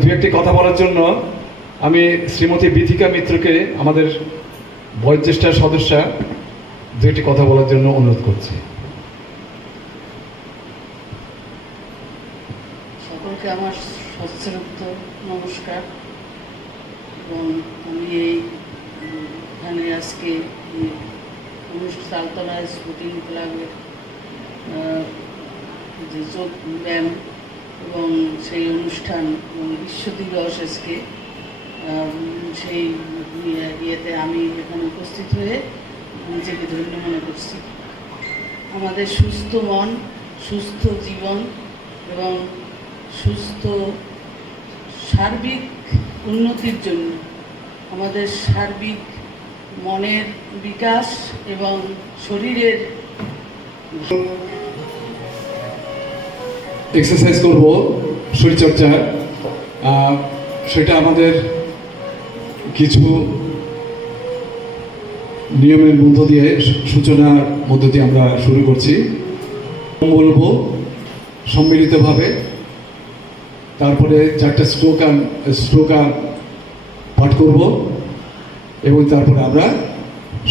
দু একটি কথা বলার জন্য আমি শ্রীমতী বিথিকা মিত্রকে, আমাদের বয়োজ্যেষ্ঠা সদস্যা দু একটি কথা বলার জন্য অনুরোধ করছি। সকলকে আমার সশ্রদ্ধ নমস্কার। এবং আমি এই, এখানে আজকে এই অনুষ্ঠান তালতলা স্পোর্টিং ক্লাবের যে যোগ ব্যায়াম এবং সেই অনুষ্ঠান বিশ্ব দিবস আজকে। সেই ইয়ে- ইয়েতে আমি এখানে উপস্থিত হয়ে নিজেকে ধন্য মনে করছি। আমাদের সুস্থ মন, সুস্থ জীবন এবং সুস্থ সার্বিক উন্নতির জন্য আমাদের সার্বিক মনের বিকাশ এবং শরীরের এক্সারসাইজ করব, শরীরচর্চা। সেটা আমাদের কিছু নিয়মের মধ্য দিয়ে, সূচনার মধ্য দিয়ে আমরা শুরু করছি। বলব, সম্মিলিতভাবে, তারপরে চারটা স্ট্রোকান স্ট্রোকান পাঠ করব, এবং তারপরে আমরা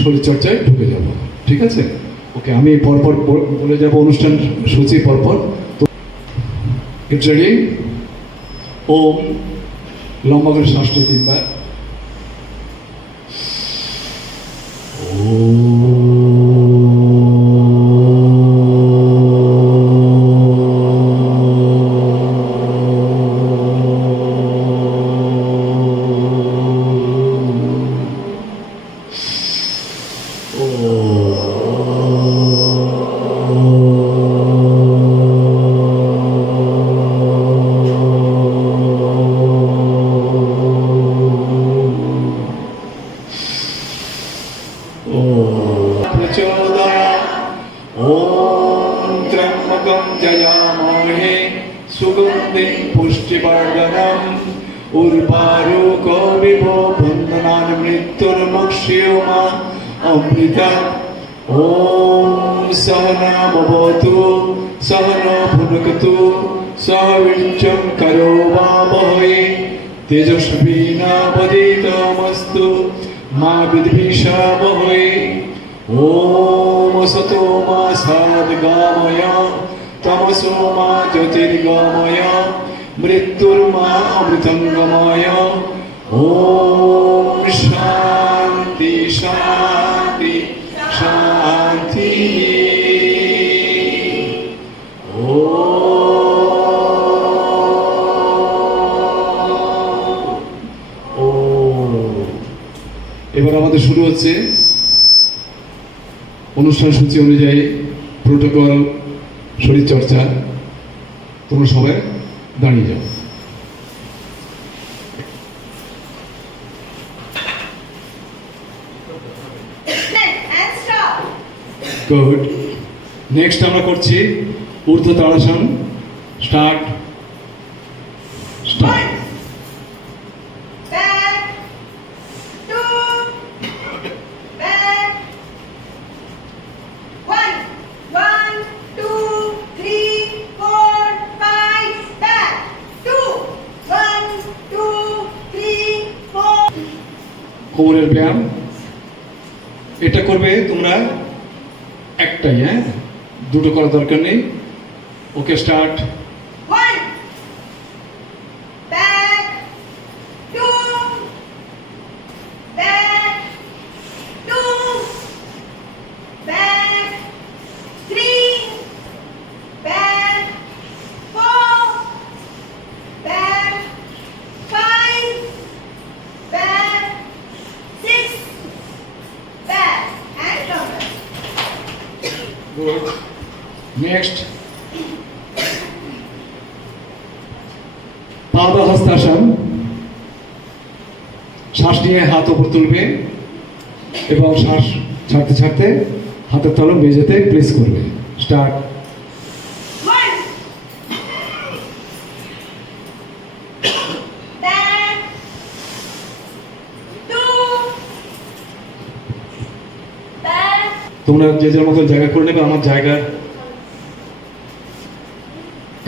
শরীরচর্চায় ঢুকে যাব। ঠিক আছে? ওকে, আমি পরপর বলে যাব অনুষ্ঠান সূচি পরপর। It's again Om লম্বা করে শ্বাস তিনবার। ও উর্বারু কবিব বন্দনান মৃত্যুর মক্ষীয়মা অমৃতা ওম সহনামবতু সহন ভুনকতু সহবীর্যং করো বাবহে তেজস্বী নাবদিতমস্তু মা বিদ্বিষাবহে ওম সতো মা সাদগাময় তমসো মা জ্যোতির্গাময় मृत्युर्मा अमृतङ्गमय ॐ शान्ति शान्ति शान्तिः ও এবার আমাদের শুরু হচ্ছে অনুষ্ঠান সূচি অনুযায়ী প্রোটোকল শরীরচর্চা তোমরা সবাই দাঁড়িয়ে যাও গুড নেক্সট আমরা করছি ঊর্ধ্ব তারাসন স্টার্ট স্টার্ট কোমরের ব্যায়াম এটা করবে তোমরা একটাই হ্যাঁ? দুটো করার দরকার নেই। Okay start One. Back. Two. Back. Two. Back. Three. Back. Four. Back. Five. Back. Six. Back. And cover. Good next Padahastasana শ্বাস নিয়ে হাত উপর তুলবে এবং শ্বাস ছাড়তে ছাড়তে হাতের তলব মেঝেতে প্রেস করবে। স্টার্ট. তোমরা যে যার মতো জায়গা করে নেবে, আমার জায়গা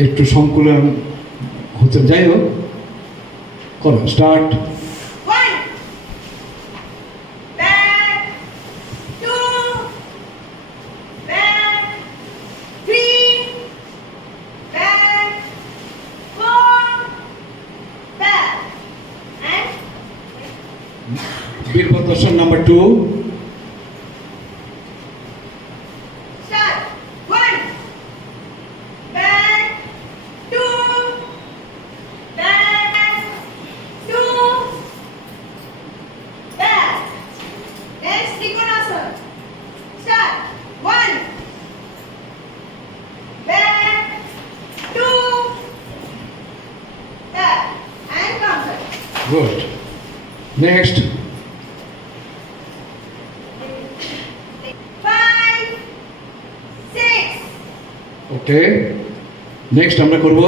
একটু সংকুলন হচ্ছে যাই হোক করো start One. Back. Two. Back. Three. Back. Four. Back. And বীর প্রদর্শন number two start. One. Back. Two. Back. Two. Back. Next, Trikonasana. Start. One. Back. Two. Back. And counter. Good next Five. Six. Okay next আমরা করব?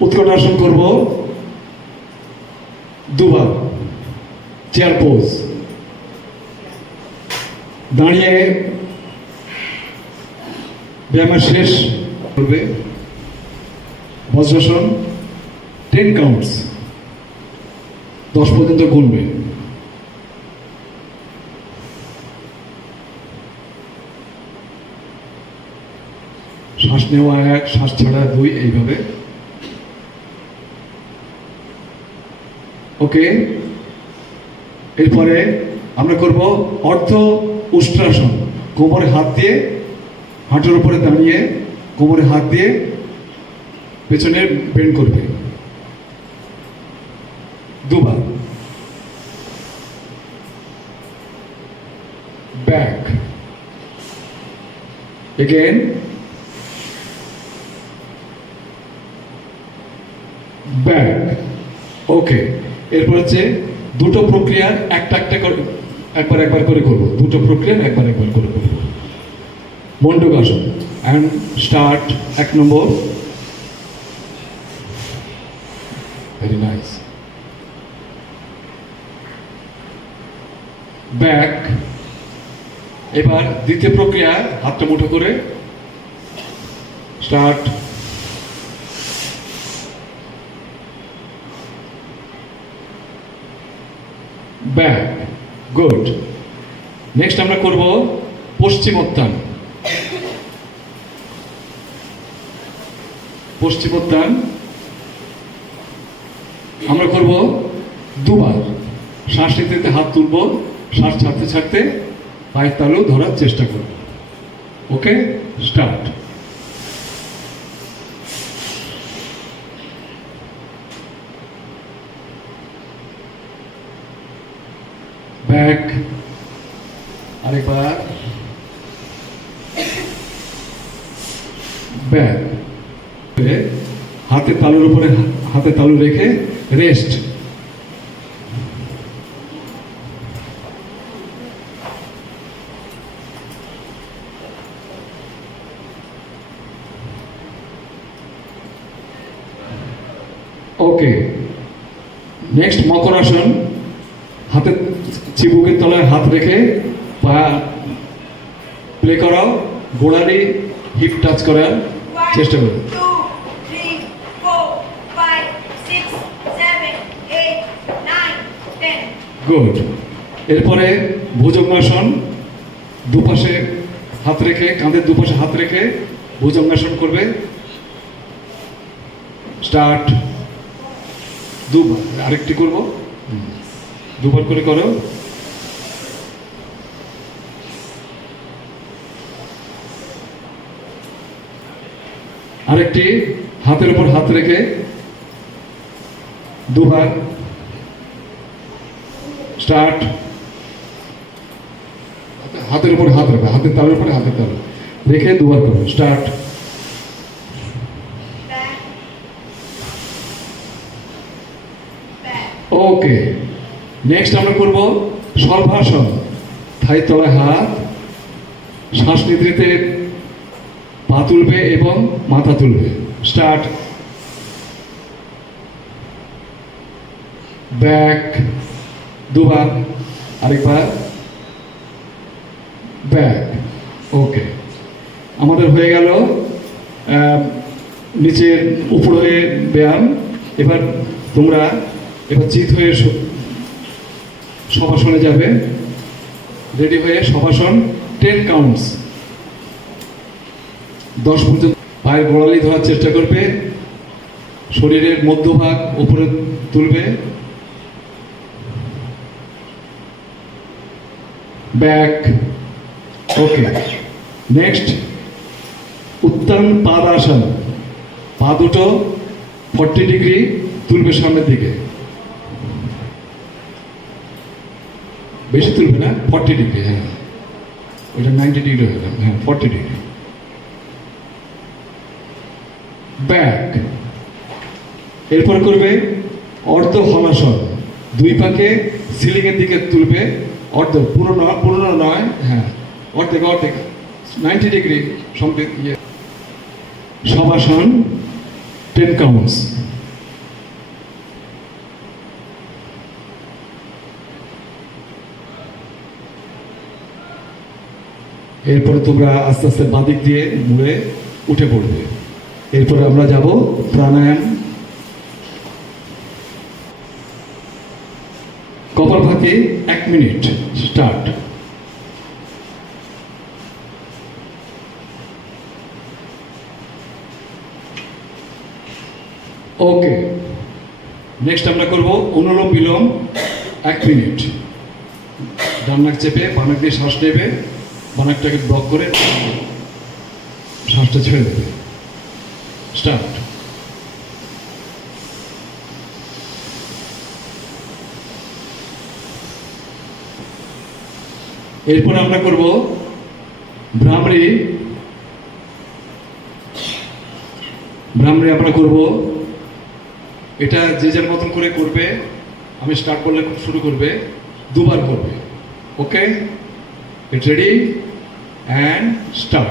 উৎকটাসন করব। দুবার। Chair pose দাঁড়িয়ে ব্যায়ামের শেষ করবে বজ্রাসন টেন কাউন্টস দশ পর্যন্ত গুনবে। শ্বাস নেওয়া এক, শ্বাস ছাড়া দুই, এইভাবে। ওকে, এরপরে আমরা করব অর্ধ উষ্ট্রাসন, কোমরে হাত দিয়ে হাঁটুর উপরে দাঁড়িয়ে কোমরে হাত দিয়ে পেছনে বেন্ড করবে। দুবার। ব্যাক। Again back. ওকে। এরপর হচ্ছে দুটো প্রক্রিয়া একটা একটা করে একবার একবার করে করব। দুটো প্রক্রিয়ার একবার একবার করে। করব মন্ডকাসন অ্যান্ড স্টার্ট এক নম্বর। ভেরি নাইস ব্যাক এবার দ্বিতীয় প্রক্রিয়া, হাতটা মুঠো করে। স্টার্ট ব্যাক গুড নেক্সট আমরা করব পশ্চিমোত্তান পশ্চিমোত্তান আমরা করব দুবার। শ্বাস নিতে হাত তুলব, শ্বাস ছাড়তে ছাড়তে পায়ের তালু ধরার চেষ্টা করব। ওকে? স্টার্ট ব্যাক আরেকবার ব্যাক হাতে তালুর উপরে হাতে তালু রেখে রেস্ট ওকে নেক্সট মকরাসন হাতে চিবুকের তলায় হাত রেখে পা প্লে করাও। গোড়ালি হিপ টাচ করার চেষ্টা করুন গুড এরপরে ভুজঙ্গাসন দুপাশে হাত রেখে, কাঁধের দুপাশে হাত রেখে ভুজঙ্গাসন করবে। স্টার্ট। দুবার। আরেকটি করব। দুবার করে করো। আরেকটি, হাতের উপর হাত রেখে দুবার। স্টার্ট হাতের উপরে হাত রাখবে, হাতের তালের উপরে হাতের তাল। রেখে দুবার করবে স্টার্ট. ওকে নেক্সট আমরা করব সর্বাসন থাই তলায় হাত, শ্বাস নিদ্রিতে পা তুলবে এবং মাথা তুলবে। স্টার্ট ব্যাক দুবার, আরেকবার, ব্যাক, ওকে। আমাদের হয়ে গেল নিচের উপর হয়ে ব্যায়াম। এবার তোমরা, এবার চিত হয়ে সবাসনে যাবে। রেডি হয়ে সবাসন টেন কাউন্টস দশ পর্যন্ত পায়ের গোড়ালি ধরার চেষ্টা করবে। শরীরের মধ্যভাগ উপরে তুলবে। ব্যাক ওকে নেক্সট উত্তান পাদাসন পা দুটো ফর্টি ডিগ্রি তুলবে সামনের দিকে। বেশি তুলবে না ফর্টি ডিগ্রি হ্যাঁ। ওইটা নাইনটি ডিগ্রি হয়ে যাবে হ্যাঁ ফর্টি ডিগ্রি ব্যাক এরপর করবে অর্ধ হলাসন। দুই পাকে সিলিংয়ের দিকে তুলবে অর্ধ পুরো নয় পুরোনো নয়। হ্যাঁ। অর্ধেক অর্ধেক। নাইনটি ডিগ্রি সম্পৃক্ত ইয়ে। সবাসন টেন কাউন্টস এরপরে তোমরা আস্তে আস্তে বাদিক দিয়ে মুড়ে উঠে পড়বে। এরপরে আমরা যাব প্রাণায়াম। কপালভাতি এক মিনিট স্টার্ট ওকে নেক্সট আমরা করব অনুলোম বিলোম এক মিনিট ডান নাক চেপে বানাক দিয়ে শ্বাস নেবে বানাকটাকে ব্লক করে শ্বাসটা ছেড়ে দেবে। স্টার্ট এরপর আমরা করব ভ্রামরি। ভ্রামরি আমরা করব। এটা যে যার মতন করে করবে, আমি স্টার্ট করলে শুরু করবে, দুবার করবে। Okay it ready and start start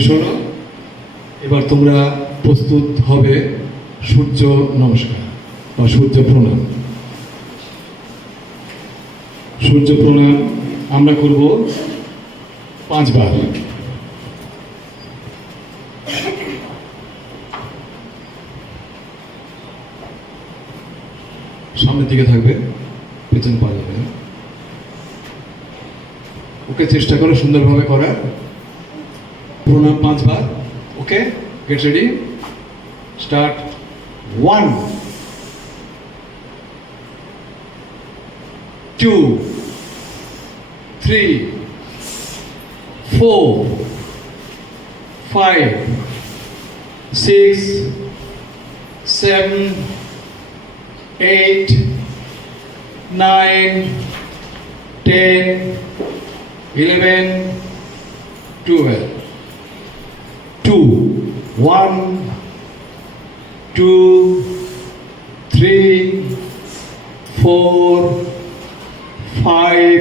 শোনো, এবার তোমরা প্রস্তুত হবে সূর্য নমস্কার বা সূর্য প্রণাম। সূর্য প্রণাম আমরা করব পাঁচবার। সামনের দিকে থাকবে, পেছন পা যাবে। ওকে চেষ্টা করো সুন্দরভাবে করার। প্রণাম পাঁচবার। Okay get ready start one two three four five six seven eight nine ten eleven twelve two one two three four five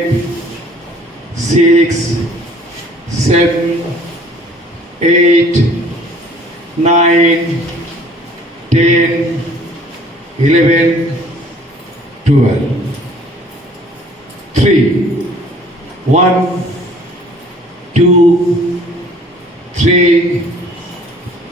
six seven eight nine ten eleven twelve three one two, three,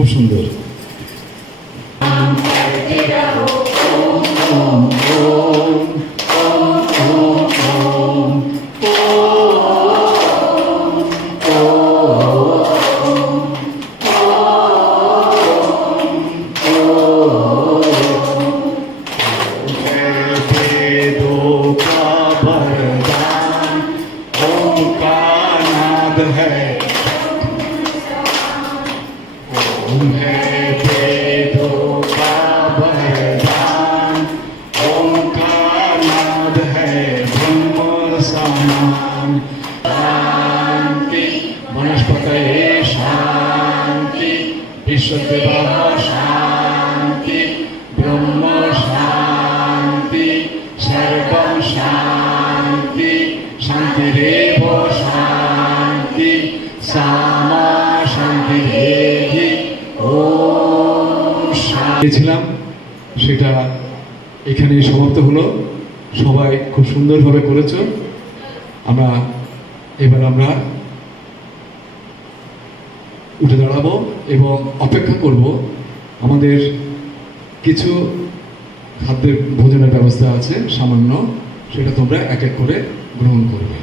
খুব সুন্দর। शांतिरेव शांति सामा শান্তিরেহি ওম শান্তি ছিলাম সেটা এখানেই সমাপ্ত হলো সবাই খুব সুন্দরভাবে করেছো আমরা এবার আমরা উঠে দাঁড়াবো এবং অপেক্ষা করব আমাদের কিছু খাদ্যের ভোজনের ব্যবস্থা আছে সামান্য সেটা তোমরা এক এক করে গ্রহণ করবে